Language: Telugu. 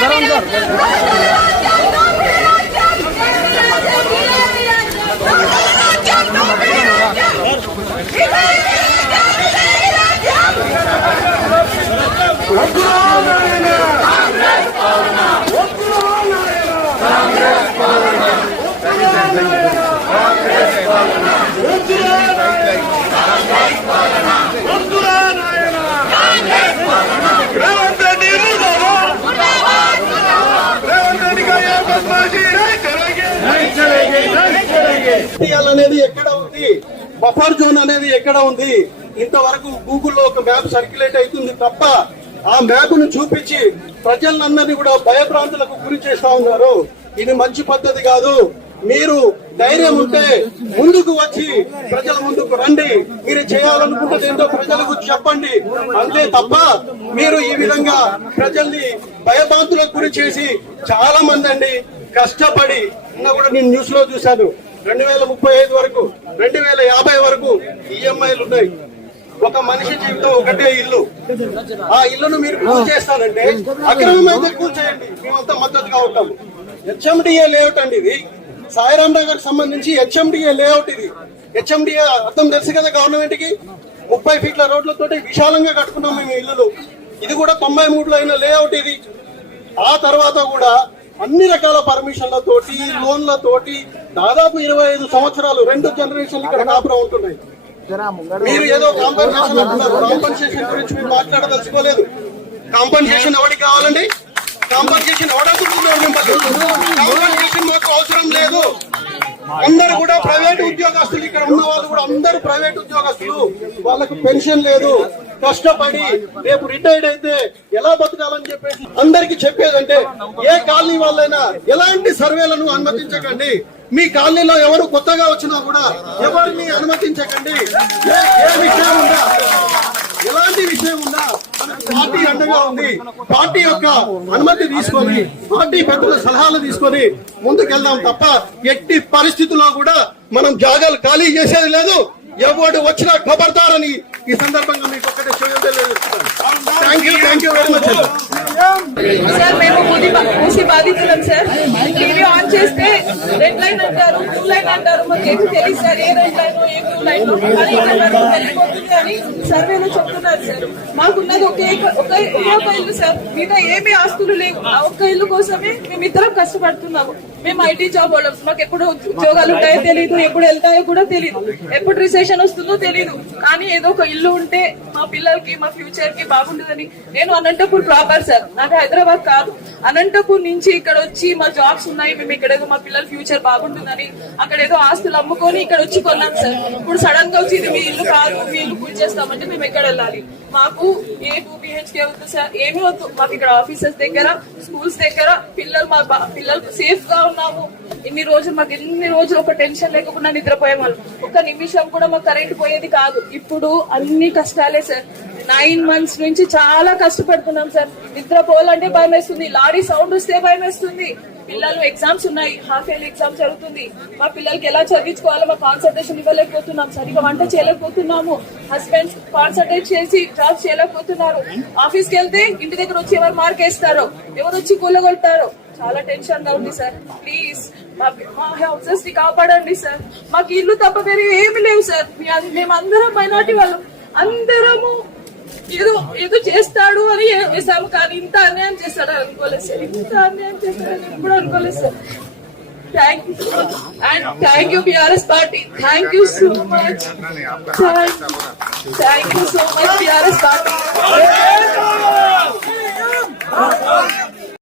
দাঁড়ান ఇండియల్ అనేది ఎక్కడ ఉంది? బఫర్ జోన్ అనేది ఎక్కడ ఉంది? ఇంతవరకు గూగుల్లో ఒక మ్యాప్ సర్క్యులేట్ అవుతుంది తప్ప ఆ మ్యాప్ను చూపించి ప్రజలందరినీ కూడా భయభ్రాంతులకు గురి చేస్తా ఉన్నారు. ఇది మంచి పద్ధతి కాదు. మీరు ధైర్యం ఉంటే ముందుకు వచ్చి ప్రజల ముందుకు రండి. మీరు చేయాలనుకుంటే ఏంటో ప్రజలకు చెప్పండి. అంతే తప్ప మీరు ఈ విధంగా ప్రజల్ని భయభ్రాంతులకు గురి చేసి చాలా మంది అండి కష్టపడి నిన్న కూడా నేను న్యూస్లో చూశాను రెండు వేల ముప్పై ఐదు వరకు రెండు వేల యాభై వరకు ఈఎంఐలు ఉన్నాయి. ఒక మనిషి జీవితం ఒకటే ఇల్లు. ఆ ఇల్లును మీరు కూల్ చేస్తానంటే అక్రమమైతే అయితే కూల్ చేయండి. మేమంతా మద్దతుగా ఉంటాము హెచ్ఎండిఏ లేఅవుట్ అండి ఇది. సాయిరాం నగర్ సంబంధించి హెచ్ఎండిఏ లేఅవుట్ ఇది. హెచ్ఎండిఏ అర్థం తెలుసు కదా గవర్నమెంట్కి ముప్పై ఫీట్ల రోడ్లతోటి విశాలంగా కట్టుకున్నాం మేము ఇల్లులు. ఇది కూడా తొంభై మూడులో అయిన లేఅవుట్ ఇది. ఆ తర్వాత కూడా అన్ని రకాల పర్మిషన్లతోటి లోన్లతోటి దాదాపు ఇరవై ఐదు సంవత్సరాలు రెండు జనరేషన్లు ఇక్కడ కాపురం ఉంటున్నాయి. మీరు ఏదో కాంపన్సేషన్ అంటున్నారు. కాంపన్సేషన్ గురించి మీరు మాట్లాడదలుచుకోలేదు. కాంపన్సేషన్ ఎవరికి కావాలండి? కాంపన్సేషన్ ఎవడనుకుంటున్నారు మిమ్మల్ని? కాంపన్సేషన్ మాకు అవసరం లేదు. అందరు కూడా ప్రైవేట్ ఉద్యోగస్తులు ఇక్కడ ఉన్న వాళ్ళు కూడా అందరూ ప్రైవేట్ ఉద్యోగస్తులు. వాళ్ళకు పెన్షన్ లేదు. కష్టపడి రేపు రిటైర్డ్ అయితే ఎలా బతకాలని చెప్పేసి అందరికి చెప్పేదంటే ఏ కాలనీ వాళ్ళైనా ఎలాంటి సర్వేలను అనుమతించకండి. మీ కాలనీలో ఎవరు కొత్తగా వచ్చినా కూడా ఎవరిని అనుమతించకండి. ఏ- విషయం ఉందా ఎలాంటి విషయం ఉందా పార్టీ అండగా ఉంది. పార్టీ యొక్క అనుమతి తీసుకొని పార్టీ పెద్దల సలహాలు తీసుకొని ముందుకెళ్దాం తప్ప ఎట్టి పరిస్థితుల్లో కూడా మనం జాగాలు ఖాళీ చేసేది లేదు. ఎవడు వచ్చినా ఖబర్దారని ఈ సందర్భంగా మీకు ఒక్కటే thank you thank you very much sir మేము మూసి బాధితులం సార్ టీవీ ఆన్ చేస్తే రెడ్ లైన్ అంటారు బ్లూ లైన్ అంటారు. మాకు ఏమి తెలియదు సార్ ఏ రెడ్ లైన్ ఏ బ్లూ లైన్ కానీ ఇక్కడ వరకు వెళ్ళిపోతుంది అని సర్వేలో చెప్తున్నారు సార్ మాకున్నది ఒకే ఒక ఒకే ఒక ఇల్లు సార్ మీద ఏమీ ఆస్తులు లేవు. ఆ ఒక్క ఇల్లు కోసమే మేము ఇద్దరం కష్టపడుతున్నాము. మేము ఐటీ జాబ్ వాళ్ళం. మాకు ఎప్పుడు ఉద్యోగాలు ఉంటాయో తెలియదు ఎప్పుడు వెళ్తాయో కూడా తెలియదు ఎప్పుడు రిసెషన్ వస్తుందో తెలియదు కానీ ఏదో ఒక ఇల్లు ఉంటే మా పిల్లలకి మా ఫ్యూచర్కి బాగుంటుందని నేను అనంతపూర్ ప్రాపర్ సార్ నాకు హైదరాబాద్ కాదు. అనంతపూర్ నుంచి ఇక్కడ వచ్చి మా జాబ్స్ ఉన్నాయి. మేము ఇక్కడ మా పిల్లల ఫ్యూచర్ బాగుంటుందని అక్కడ ఏదో ఆస్తులు అమ్ముకొని ఇక్కడ వచ్చి కొన్నాం సార్ ఇప్పుడు సడన్గా వచ్చి ఇది మీ ఇల్లు కాదు మీ ఇల్లు పూజ చేస్తామంటే మేము ఎక్కడ వెళ్ళాలి? మాకు ఏ బిహెచ్కే వద్దు సార్. ఏమి వద్దు. మాకు ఇక్కడ ఆఫీసెస్ దగ్గర స్కూల్స్ దగ్గర పిల్లలు మా పిల్లలు సేఫ్గా ఉన్నాము. ఇన్ని రోజులు మాకు ఎన్ని రోజులు ఒక టెన్షన్ లేకుండా నిద్రపోయాం వాళ్ళు ఒక నిమిషం కూడా మాకు కరెంట్ పోయేది కాదు. ఇప్పుడు అన్ని కష్టాలే సార్. నైన్ మంత్స్ నుంచి చాలా కష్టపడుతున్నాం సార్. నిద్రపోవాలంటే భయం వేస్తుంది లారీ సౌండ్ వస్తే భయం వేస్తుంది పిల్లలు ఎగ్జామ్స్ ఉన్నాయి. హాఫ్ ఇయర్లీ ఎగ్జామ్ జరుగుతుంది. మా పిల్లలకి ఎలా చదివించుకోవాలో మా కాన్సన్ట్రేషన్ ఇవ్వలేకపోతున్నాం సరిగా వంట చేయలేకపోతున్నాము. హస్బెండ్స్ కాన్సన్ట్రేట్ చేసి జాబ్ చేయలేకపోతున్నారు. ఆఫీస్కి వెళ్తే ఇంటి దగ్గర వచ్చి ఎవరు మార్క్ వేస్తారో ఎవరు వచ్చి కూలగొడతారో చాలా టెన్షన్గా ఉంది సార్. ప్లీజ్ మా హౌసెస్ని కాపాడండి సార్. మాకు ఇల్లు తప్ప వేరే ఏమి లేవు సార్. మేమందరం మైనార్టీ వాళ్ళం. అందరము ఏదో ఏదో చేస్తాడు అని వేసాము కానీ ఇంత అన్యాయం చేస్తాడు అనుకోలేదు సార్. ఇంత అన్యాయం చేస్తాడని కూడా అనుకోలేదు sir. Thank you and thank you BRS party thank you so much thank you so much BRS party